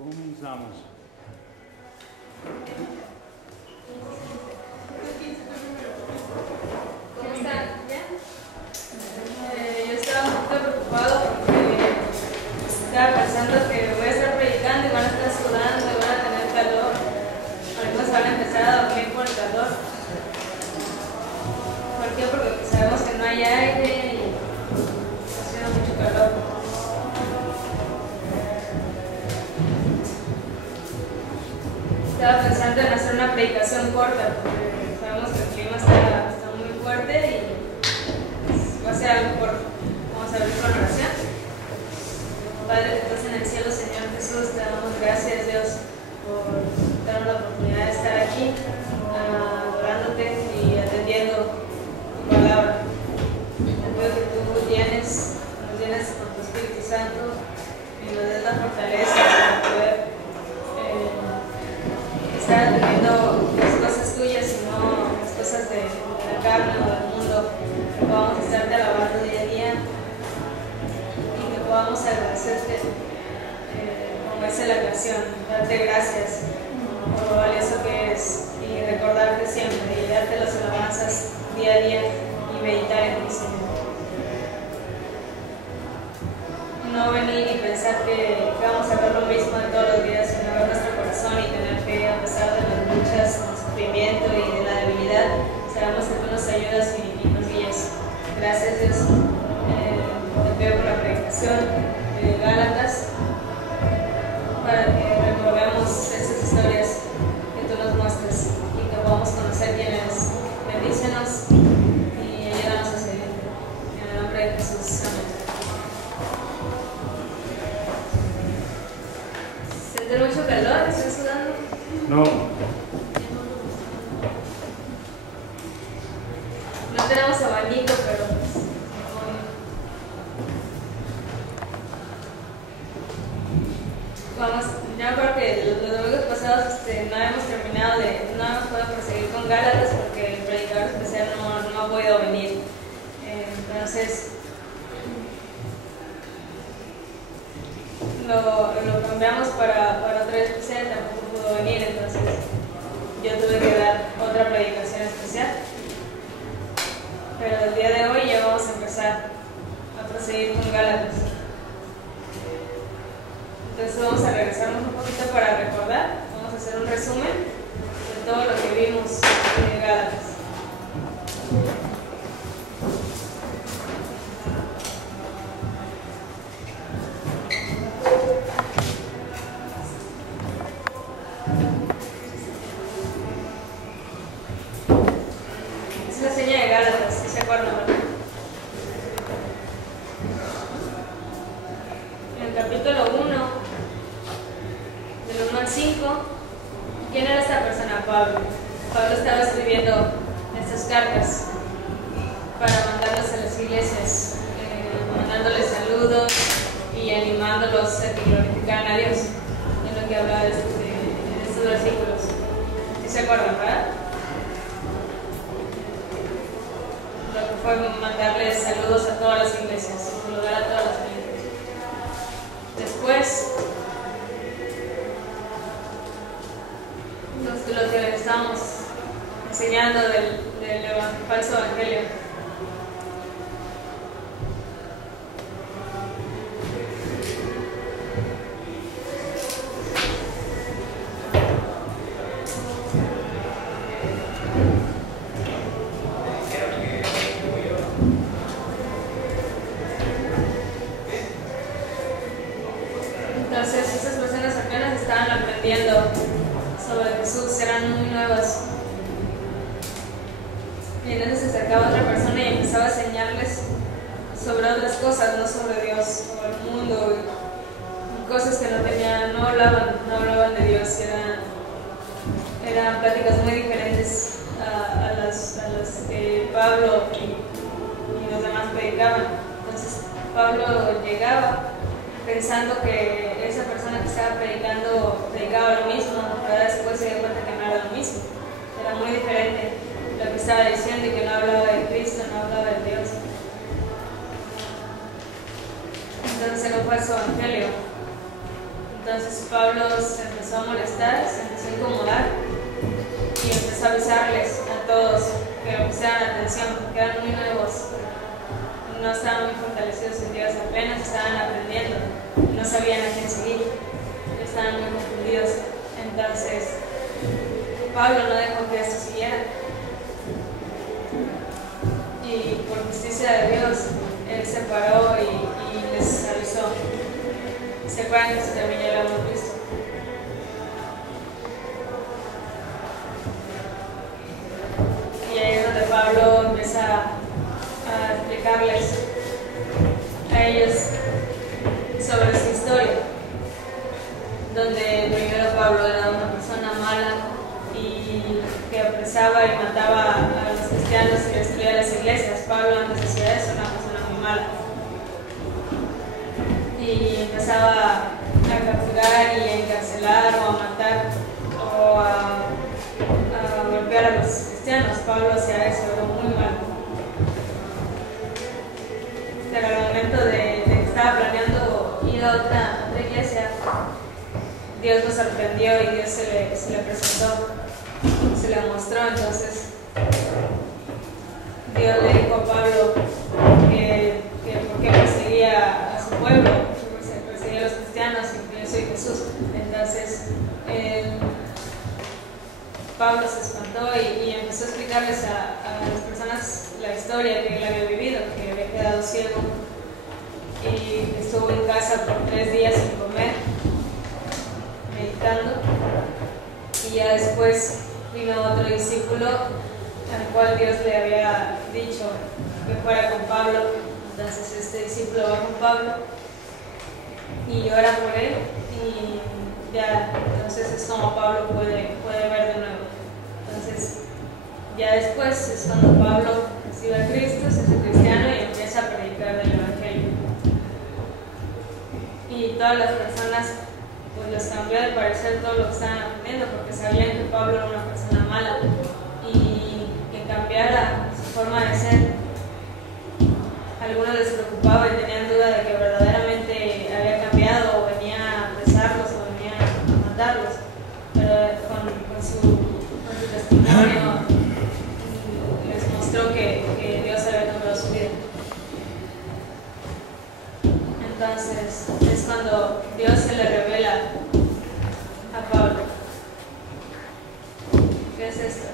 Comenzamos. ¿Cómo están? ¿Bien? Yo estaba un poco preocupado porque estaba pensando que voy a estar predicando y van a estar sudando y van a tener calor. Algunos van a empezar a dormir por el calor. ¿Por qué? Porque sabemos que no hay aire y está haciendo mucho calor. Estaba pensando en hacer una predicación corta porque sabemos que el clima está muy fuerte y va a ser algo corto. Vamos a abrir con oración. Padre que estás en el cielo, Señor Jesús, te damos gracias, Dios, por darnos la oportunidad de estar aquí, adorándote y atendiendo tu palabra. Te pido que tú nos llenes con tu Espíritu Santo y nos des la fortaleza para poder estar atendiendo las cosas tuyas y no las cosas de la carne o del mundo, que podamos estarte alabando día a día y que podamos agradecerte, como dice la canción, darte gracias por lo valioso que es y recordarte siempre y darte las alabanzas día a día y meditar en ti, Señor. No venir y pensar que vamos a ver lo mismo de todos los días, sino ver nuestro corazón y tener fe a pesar de las luchas, del sufrimiento y de la debilidad. Sabemos que tú nos ayudas y nos guías. Gracias, Dios. Te pido por la predicación de Gálatas para que recordemos esas historias que tú nos muestres y que podamos conocer quién eres. Bendícenos y ayúdanos a seguirte. En el nombre de Jesús. Amén. ¿Tiene mucho calor? ¿Estás sudando? No. No tenemos abanico, pero vamos, ya creo que los domingos pasados no hemos podido proseguir con Gálatas porque el predicador especial no ha podido venir. Entonces lo cambiamos para otra especial, tampoco pudo venir, entonces yo tuve que dar otra predicación especial. Pero el día de hoy ya vamos a empezar a proseguir con Gálatas. Entonces vamos a regresarnos un poquito para recordar, vamos a hacer un resumen de todo lo que vimos en Gálatas. Es la seña de Gálatas, si se acuerdan, ¿verdad? En el capítulo 1, del 1 al 5, ¿quién era esta persona? Pablo. Pablo estaba escribiendo estas cartas para mandarlas a las iglesias, mandándoles saludos y animándolos a que glorificaran a Dios. Es lo que habla en estos versículos. ¿Sí se acuerdan, verdad? Lo que fue mandarles saludos a todas las iglesias, saludar a todas las iglesias. Después, lo que les estamos enseñando del falso evangelio. Entonces, esas personas apenas estaban aprendiendo sobre Jesús, eran muy nuevas. Y entonces se acercaba otra persona y empezaba a enseñarles sobre otras cosas, no sobre Dios, sobre el mundo, y cosas que no hablaban de Dios. Eran pláticas muy diferentes a las que Pablo y los demás predicaban. Entonces, Pablo llegaba pensando que esa persona que estaba predicaba lo mismo, pero después se dio cuenta que no era lo mismo. Era muy diferente lo que estaba diciendo y que no hablaba de Cristo, no hablaba de Dios. Entonces era un falso evangelio. Entonces Pablo se empezó a molestar, se empezó a incomodar y empezó a avisarles a todos que prestaran atención, porque eran muy nuevos, no estaban muy fortalecidos en Dios, apenas estaban aprendiendo, no sabían a quién seguir, estaban muy confundidos. Entonces Pablo no dejó que esto siguiera, y por justicia de Dios él se paró y les avisó. ¿Se acuerdan que esto también ya lo hemos visto? Y ahí es donde Pablo empieza a explicarles a ellos sobre su historia, donde primero Pablo era una persona mala y que apresaba y mataba a los cristianos y destruía las iglesias. Pablo antes de ser eso era una persona muy mala y empezaba a capturar y a encarcelar o a matar o a golpear a los cristianos. Pablo hacía eso, algo muy malo. Pero al momento de que estaba planeando ir a otra iglesia, Dios lo sorprendió y Dios se le presentó, se le mostró. Entonces Dios le dijo a Pablo que por qué perseguía a su pueblo, perseguía a los cristianos, y que yo soy Jesús. Entonces Pablo se espantó y empezó a explicarles a las personas la historia que él había vivido, que había quedado ciego y estuvo en casa por 3 días sin comer, meditando, y ya después vino otro discípulo al cual Dios le había dicho que fuera con Pablo. Entonces este discípulo va con Pablo y ora por él, y ya entonces es como Pablo puede ver de nuevo. Entonces ya después es cuando Pablo recibe a Cristo, se hace cristiano y empieza a predicar del Evangelio, y todas las personas pues les cambió de parecer todo lo que estaban aprendiendo, porque sabían que Pablo era una persona mala y que cambiara su forma de ser. Algunos les preocupaba y tenían duda de que verdaderamente había cambiado o venía a apresarlos o venía a matarlos, pero con su testimonio les mostró que Dios había cambiado su vida. Entonces es cuando Dios se le revela a Pablo. ¿Qué es esto?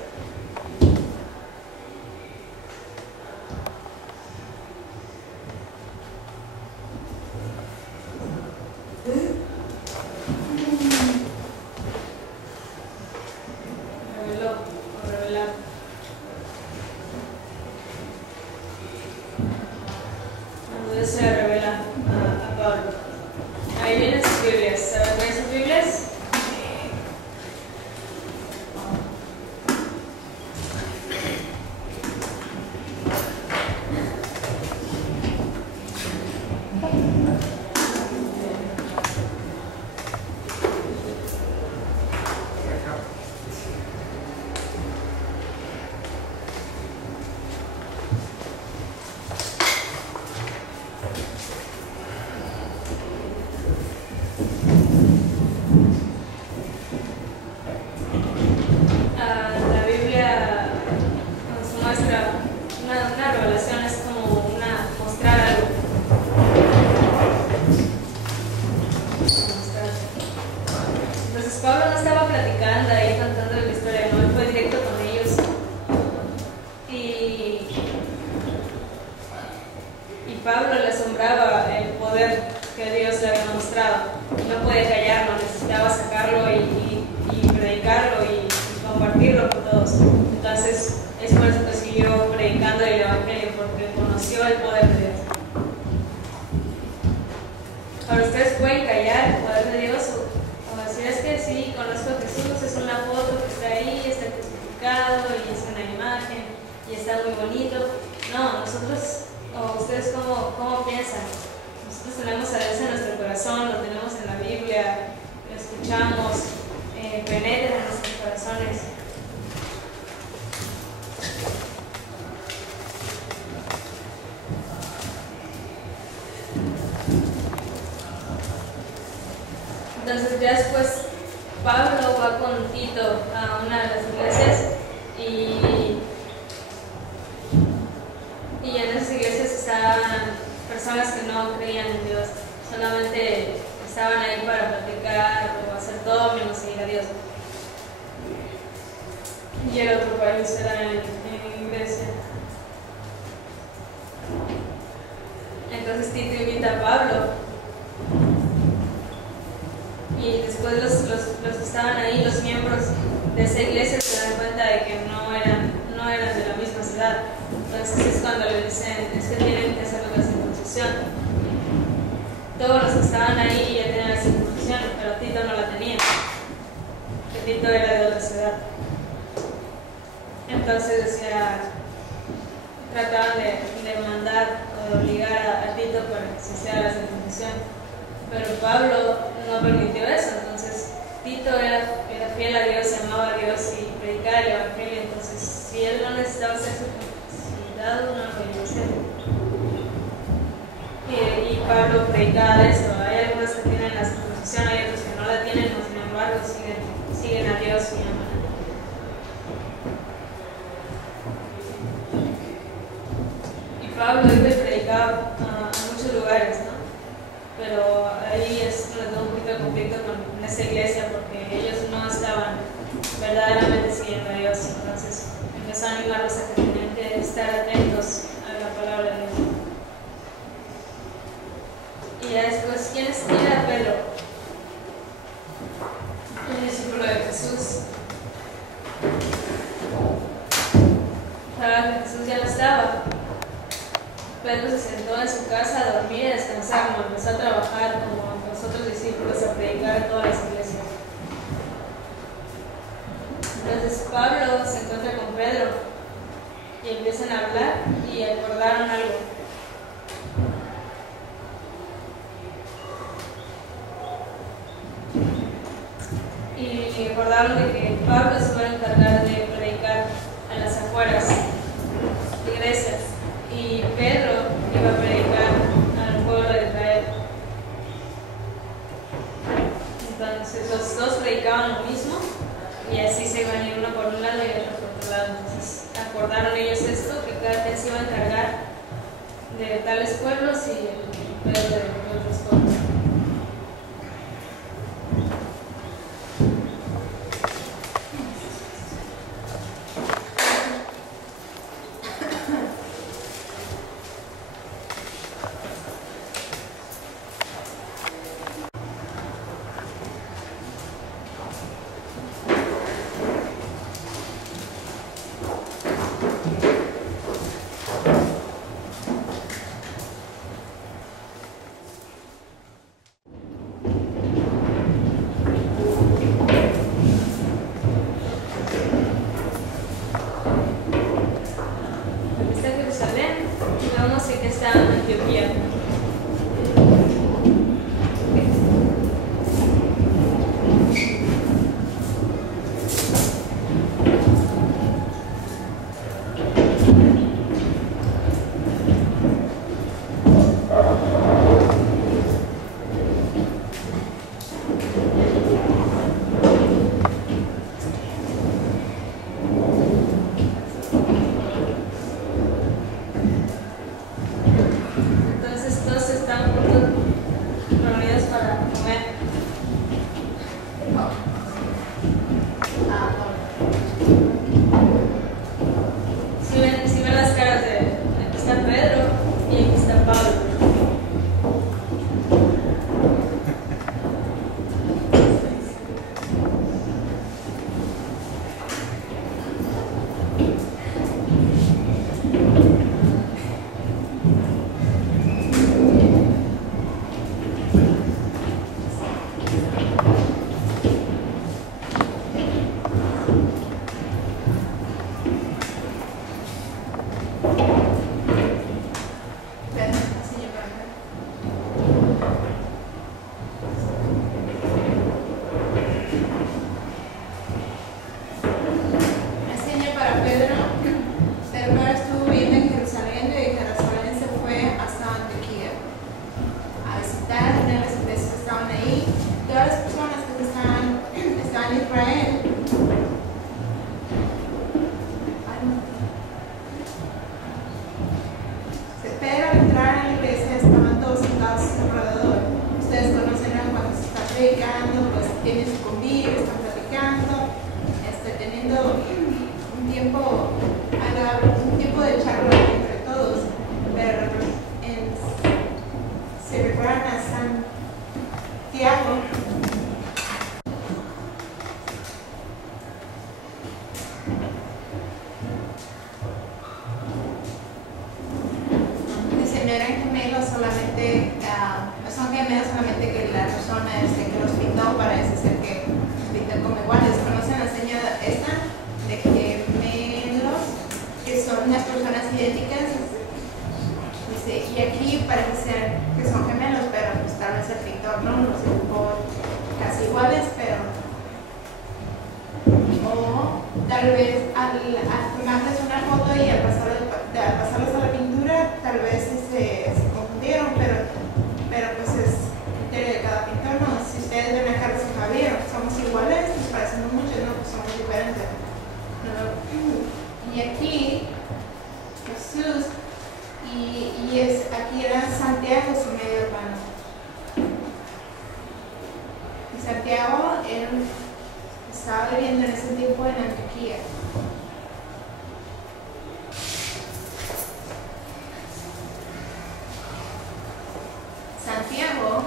Revelar. Cuando Dios se le revela a Pablo. Ahí vienen sus Biblias. ¿Saben ver sus Biblias? La Biblia nos muestra una revelación, es como mostrar algo. Entonces Pablo no estaba platicando ahí, contando la historia, no, él fue directo con ellos. Y Pablo le asombraba el poder que Dios le había mostrado. No podía callarlo, necesitaba sacarlo y predicarlo y compartirlo con todos. Entonces es por eso que siguió predicando el Evangelio, porque conoció el poder de Dios. Ahora ustedes pueden callar el poder de Dios o decir: es que sí, conozco a Jesús, es una foto que está ahí, está crucificado y es una imagen y está muy bonito. No, nosotros, o ustedes ¿cómo piensan? Nosotros tenemos a Dios en nuestro corazón, lo tenemos en la Biblia, lo escuchamos, penetra en nuestros corazones. Entonces ya después Pablo va con Tito a una de las iglesias y en esas iglesias estaban personas que no creían en Dios, solamente estaban ahí para practicar o hacer todo menos seguir a Dios. Y el otro país era en Grecia. Entonces Tito invita a Pablo y después los que estaban ahí, los miembros de esa iglesia, se dan cuenta de que no eran de la misma ciudad. Entonces es cuando le dicen, es que tienen que hacer la circuncisión. Todos los que estaban ahí ya tenían la circuncisión, pero Tito no la tenía, que Tito era de otra ciudad. Entonces trataban de mandar o de obligar a Tito para que se hiciera la circuncisión, pero Pablo no permitió eso. Entonces Tito era fiel a Dios, amaba a Dios y predicaba el evangelio. Entonces si él no necesitaba ser circuncidado, no lo iba a hacer. Y Pablo predicaba de eso. Hay algunos que tienen la circuncisión, hay otros que no la tienen, pero sin embargo siguen a Dios y aman. Pablo iba y predicaba a muchos lugares, ¿no? Pero ahí es donde tuvo un poquito de conflicto con esa iglesia porque ellos no estaban verdaderamente siguiendo a Dios. Entonces empezó a animarlos a que tenían que estar atentos a la palabra de Dios. Y ya después, ¿quién era Pedro? Un discípulo de Jesús. Para que Jesús ya no estaba. Pedro se sentó en su casa a dormir y a descansar, como empezó a trabajar como los otros discípulos, a predicar en todas las iglesias. Entonces Pablo se encuentra con Pedro y empiezan a hablar y acordaron algo. Y acordaron de que Pablo se iba a encargar de predicar a las afueras de Grecia. Y Pedro iba a predicar al pueblo de Israel. Entonces los dos predicaban lo mismo y así se iban a ir uno por un lado y otro por otro lado. Entonces acordaron ellos esto, que cada quien se iba a encargar de tales pueblos y Pedro de otros pueblos. Todas las personas fueran a Santiago. Dice, no eran gemelos solamente, son gemelos solamente que la persona que los pintó parece ser que los pintó como iguales. ¿Conocen la seña esta de gemelos? Que son las personas idénticas. Dice, y aquí parece ser que son gemelos, pero pues tal vez el pintor no los dibujó casi iguales, pero o tal vez al tomarles una foto y al pasarlos a la pintura tal vez se confundieron, pero pues es criterio de cada pintor, ¿no? Si ustedes ven a Carlos y Javier, somos iguales, nos parecemos mucho, no, pues somos diferentes, ¿no? Y aquí Jesús aquí era Santiago, su medio hermano. Y Santiago estaba viviendo en ese tiempo en Antioquía. Santiago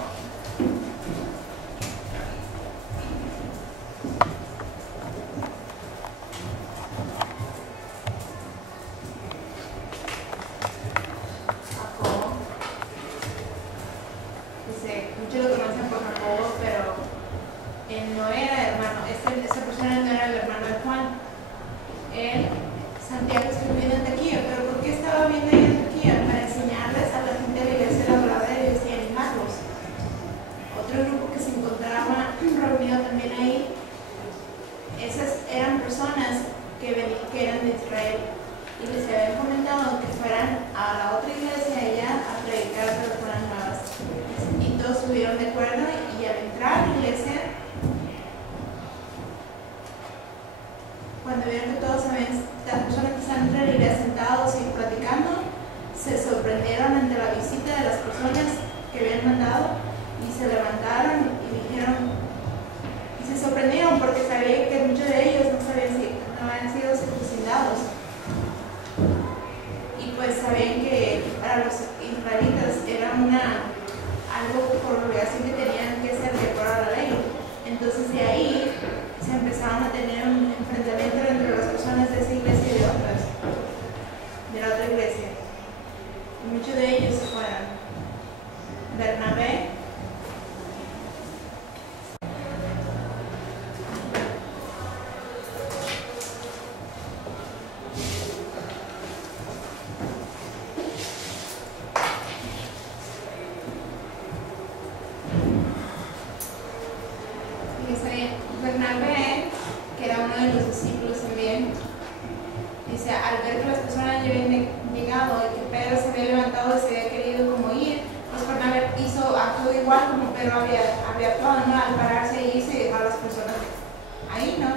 muchos lo conocen por Jacobo, pero él no era hermano, esa persona no era el hermano de Juan. Santiago estuvo viviendo en Antioquía, pero ¿por qué estaba viviendo en Antioquía? Para enseñarles a la gente de la iglesia la palabra de Dios y animarlos. Otro grupo que se encontraba reunido también ahí, esas eran personas que eran de Israel y les habían comentado que fueran a la otra iglesia allá a predicar de las buenas nuevas. Y todos estuvieron de acuerdo y al entrar a la iglesia, cuando vieron que todos las personas que estaban en la iglesia sentados y platicando, se sorprendieron ante la visita de las personas que habían mandado y se levantaron y dijeron, y se sorprendieron porque sabían que muchos de ellos no habían sido circuncidados. Y pues sabían que para los israelitas era algo por obligación que tenían que hacer de acuerdo a la ley. Entonces de ahí se empezaron a tener un enfrentamiento entre las personas de esa iglesia y de otras, de la otra iglesia. Y muchos de ellos fueron Bernabé, que era uno de los discípulos también, dice, al ver que las personas ya habían llegado y que Pedro se había levantado y se había querido como ir, pues Bernabé actuó igual como Pedro había actuado, ¿no? Al pararse y irse y dejar a las personas ahí, ¿no?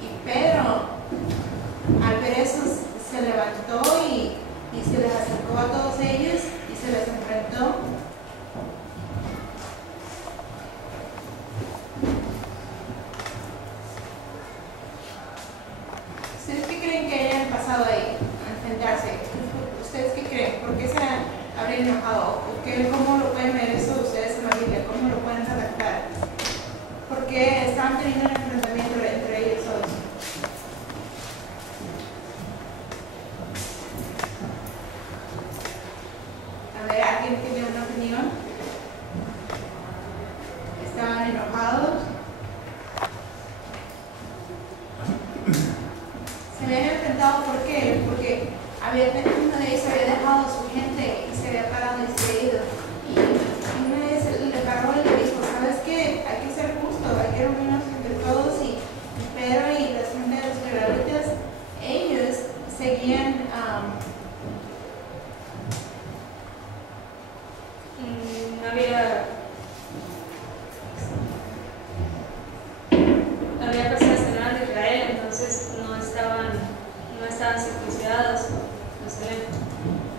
Y Pedro, al ver eso, se levantó y se les acercó a todos ellos y se les enfrentó. ¿Ustedes qué creen que hayan pasado ahí, a enfrentarse? ¿Ustedes qué creen? ¿Por qué se habrían enojado? ¿Cómo lo pueden ver eso ustedes en la Biblia? ¿Cómo lo pueden redactar? ¿Por qué estaban teniendo un enfrentamiento entre ellos todos? A ver, ¿alguien tiene una opinión? ¿Estaban enojados? Se habían enfrentado, ¿por qué? Porque uno de ellos había dejado a su gente y se había parado y se había ido. Y uno de ellos le paró y le dijo, ¿sabes qué? Hay que ser justo, hay que reunirnos entre todos. Y Pedro y la gente de los israelitas, ellos seguían había personas que no eran de Israel, entonces no estaban circuncidados.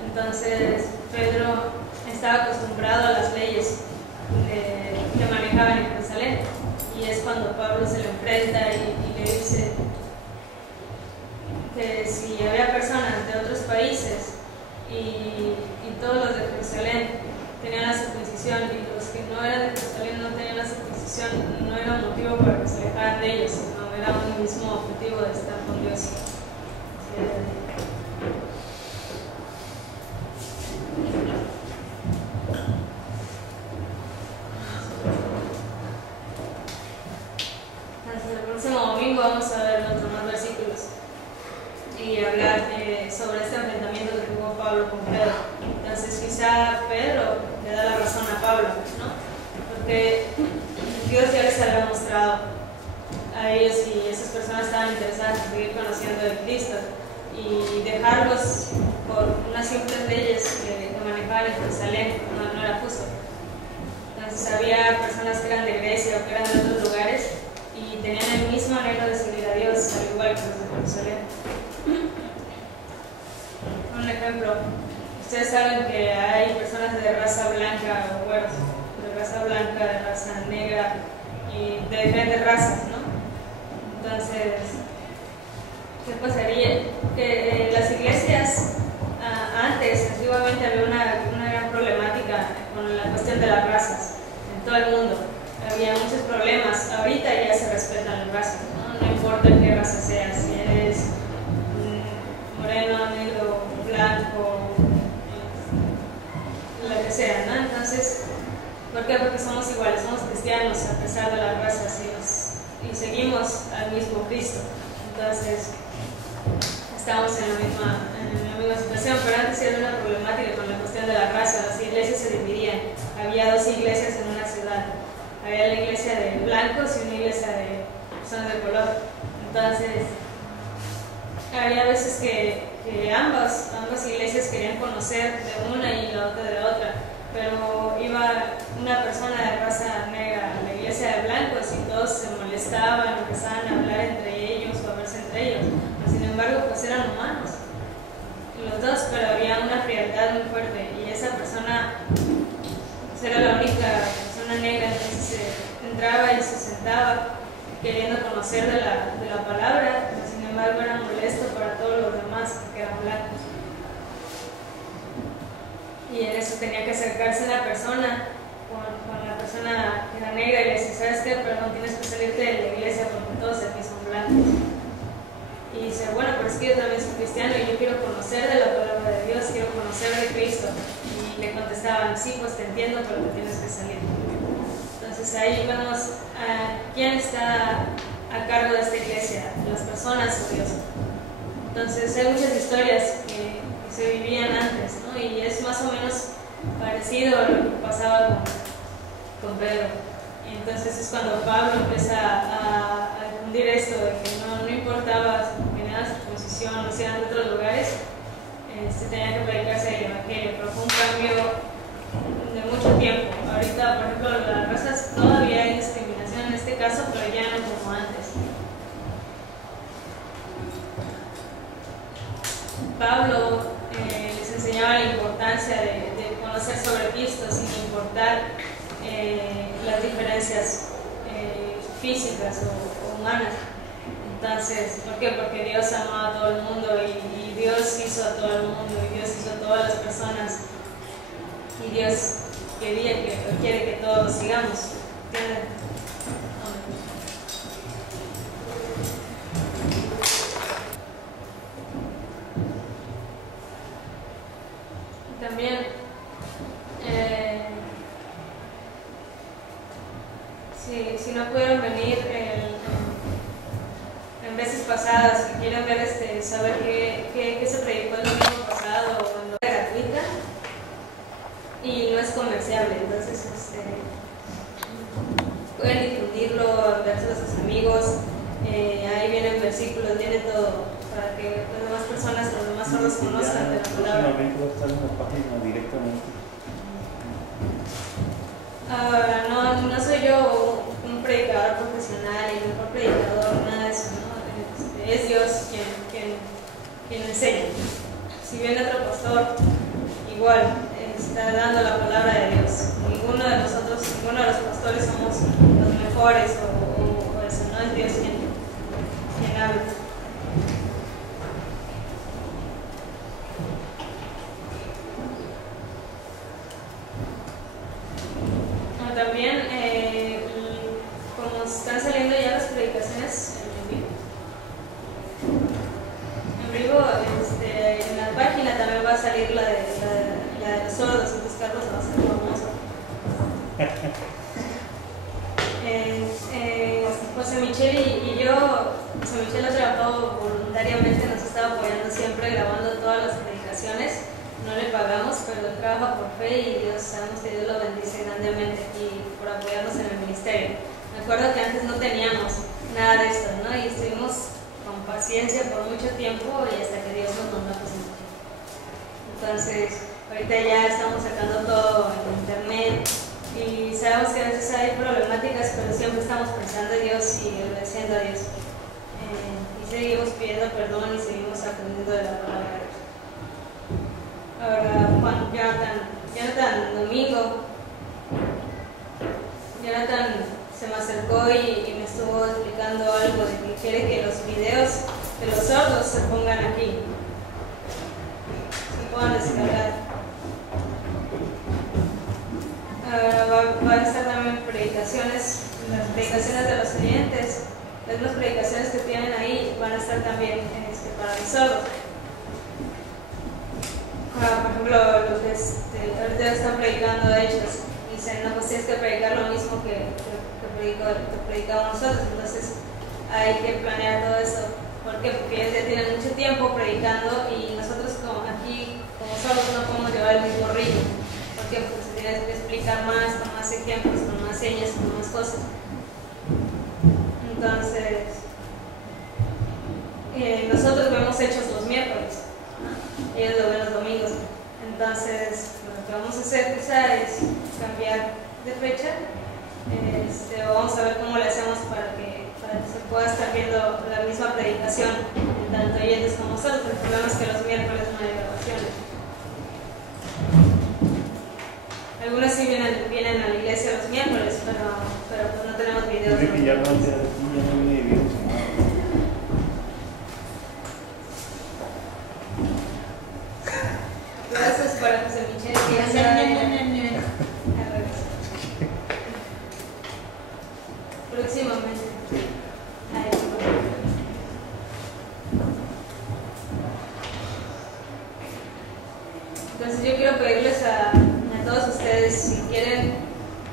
Entonces Pedro estaba acostumbrado a las leyes que manejaban en Jerusalén, y es cuando Pablo se lo enfrenta y le dice que si había personas de otros países y todos los de Jerusalén tenían la circuncisión, y los que no eran de Jerusalén no tenían la circuncisión, no era un motivo para que se alejaran de ellos, sino era un mismo objetivo de estar con Dios. El próximo domingo vamos a ver otros más versículos y hablar sobre este enfrentamiento que tuvo Pablo con Pedro. Entonces quizá Pedro le da la razón a Pablo, ¿no? Porque Dios ya les había mostrado a ellos y esas personas estaban interesadas en seguir conociendo de Cristo, y dejarlos por unas simples leyes que manejaban en Jerusalén no era justo. Entonces había personas que eran de Grecia o que eran de otros lugares y tenían el mismo anhelo de seguir a Dios, al igual que los de Jerusalén. Un ejemplo, ustedes saben que hay personas de raza blanca o güeros, de raza blanca, de raza negra y de diferentes razas, ¿no? Entonces, ¿qué pasaría? Que las iglesias antiguamente había una gran problemática con la cuestión de las razas en todo el mundo. Había muchos problemas. Ahorita ya se respetan las razas, ¿no? No importa qué raza seas, si eres moreno, negro, blanco, lo que sea, ¿no? Entonces, ¿por qué? Porque somos iguales, somos cristianos a pesar de las razas y seguimos al mismo Cristo. Entonces, estamos en la misma situación, pero antes era una problemática con la cuestión de la raza. Las iglesias se dividían. Había dos iglesias en una ciudad. Había la iglesia de blancos y una iglesia de personas de color. Entonces, había veces que ambas iglesias querían conocer de una y la otra de la otra, pero iba una persona de raza negra a la iglesia de blancos y todos se molestaban, empezaban a hablar entre ellos o a verse entre ellos. Sin embargo, pues eran humanos los dos, pero había una frialdad muy fuerte, y esa persona pues era la única persona negra. Entonces entraba y se sentaba queriendo conocer de la palabra, pero sin embargo era molesto para todos los demás que eran blancos. Y en eso tenía que acercarse la persona con la persona que era negra y le decía: ¿sabes qué? Perdón, tienes que salirte de la iglesia porque todos aquí son blancos. Y dice: bueno, pero es que yo también soy cristiano y yo quiero conocer de la palabra de Dios, quiero conocer de Cristo. Y le contestaban: sí, pues te entiendo, pero te tienes que salir. Entonces ahí vemos quién está a cargo de esta iglesia, las personas o Dios. Entonces hay muchas historias que se vivían antes, ¿no? Y es más o menos parecido a lo que pasaba con Pedro. Y entonces es cuando Pablo empieza a difundir esto de que no importaba que era circuncisión o si eran de otros lugares, tenía que predicarse el evangelio, pero fue un cambio de mucho tiempo. Ahorita, por ejemplo, las razas todavía hay discriminación en este caso, pero ya no como antes. Pablo les enseñaba la importancia de conocer sobre Cristo sin importar las diferencias físicas o humanas. Entonces, ¿por qué? Porque Dios amaba a todo el mundo y Dios hizo a todo el mundo y Dios hizo a todas las personas y Dios quiere que todos sigamos. También si no pudieron venir en veces pasadas, que quieren ver saber qué se predicó el domingo pasado, cuando era gratuita y no es comerciable, entonces pueden difundirlo, enviárselo a sus amigos. Ahí vienen versículos, viene todo para que las demás personas, los demás sordos conozcan de la palabra. ¿Próximamente va a estar en la página directamente? No soy yo un predicador profesional, el mejor predicador, nada de eso, ¿no? Es Dios quien enseña. Si viene otro pastor, igual está dando la palabra de Dios. Ninguno de nosotros, ninguno de los pastores somos los mejores o eso, no es Dios quien habla. Carlos va a ser famoso. José Michel y yo, José Michel ha trabajado voluntariamente, nos está apoyando siempre grabando todas las predicaciones. No le pagamos, pero él trabaja por fe y Dios, sabemos que Dios lo bendice grandemente y por apoyarnos en el ministerio. Me acuerdo que antes no teníamos nada de esto, ¿no? Y estuvimos con paciencia por mucho tiempo y hasta que Dios nos mandó a José Michel. Entonces, ahorita ya estamos sacando todo en internet y sabemos que a veces hay problemáticas, pero siempre estamos pensando en Dios y obedeciendo a Dios. Y seguimos pidiendo perdón y seguimos aprendiendo de la palabra de Dios. Ahora, Jonathan Domingo, Jonathan se me acercó y me estuvo explicando algo de que quiere que los videos de los sordos se pongan aquí, se puedan descargar. Ahora van a estar también predicaciones, las predicaciones de los oyentes, las mismas predicaciones que tienen ahí van a estar también para los sordos. Por ejemplo, los que ahorita están predicando ellos, dicen, no, pues tienes que predicar lo mismo que predicamos nosotros, entonces hay que planear todo eso. ¿Por qué? Porque ellos ya tienen mucho tiempo predicando y nosotros aquí, como solos, no podemos llevar el mismo ritmo. ¿Por qué? Porque se tiene que explicar más, con más ejemplos, con más señas, con más cosas. Entonces, nosotros vemos hechos los miércoles, ¿no? Ellos lo ven los domingos. Entonces, lo que vamos a hacer quizá es cambiar de fecha. Vamos a ver cómo le hacemos para que se pueda estar viendo la misma predicación, tanto oyentes como nosotros. El problema es que los miércoles no hay grabaciones. Algunos sí vienen a la iglesia los miércoles, pero pues no tenemos videos. Creo que ya no viene videos. Gracias para José Michel. Próximamente. Entonces yo quiero pedirles a todos ustedes, si quieren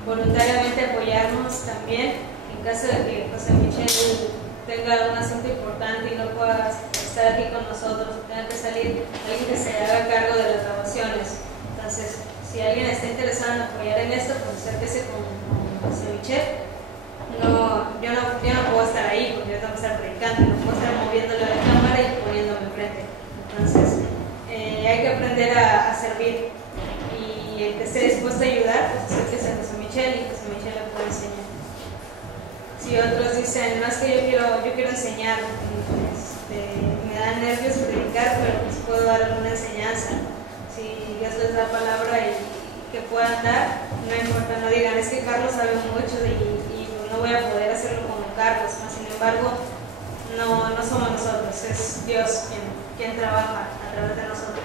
voluntariamente apoyarnos también, en caso de que José Michel tenga algún asunto importante y no pueda estar aquí con nosotros, tenga que salir alguien que se haga cargo de las grabaciones. Entonces, si alguien está interesado en apoyar en esto, pues acérquese con José Michel. Yo no puedo estar ahí porque yo tengo que estar predicando, no puedo estar moviéndole a la cámara y poniéndome enfrente. Entonces, hay que aprender a servir y el que esté dispuesto a ayudar, pues acérquese a José Michel y José Michel le puede enseñar. Si otros dicen, no es que yo quiero enseñar, me da nervios predicar, pero pues puedo dar alguna enseñanza. Si Dios les da palabra y que puedan dar, no importa, no digan, es que Carlos sabe mucho y no voy a poder hacerlo como Carlos, ¿no? Sin embargo, no somos nosotros, es Dios quien trabaja a través de nosotros.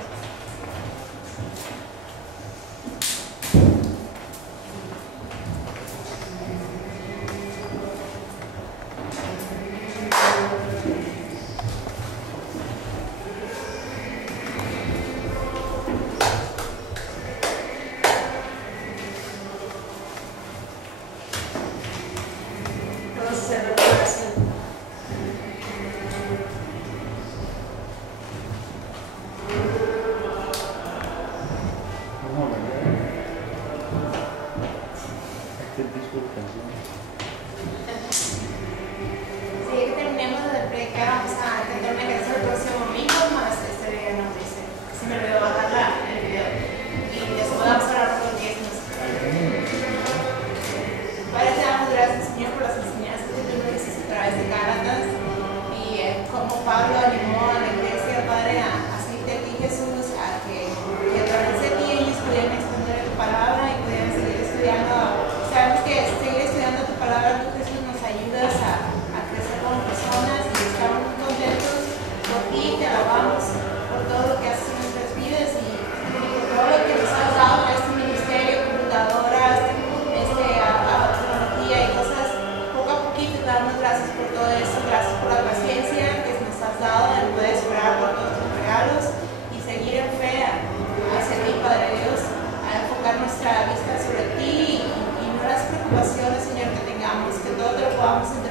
Sabemos que seguir estudiando tu nuestra vista sobre ti y no las preocupaciones, Señor, que tengamos, que todo te lo podamos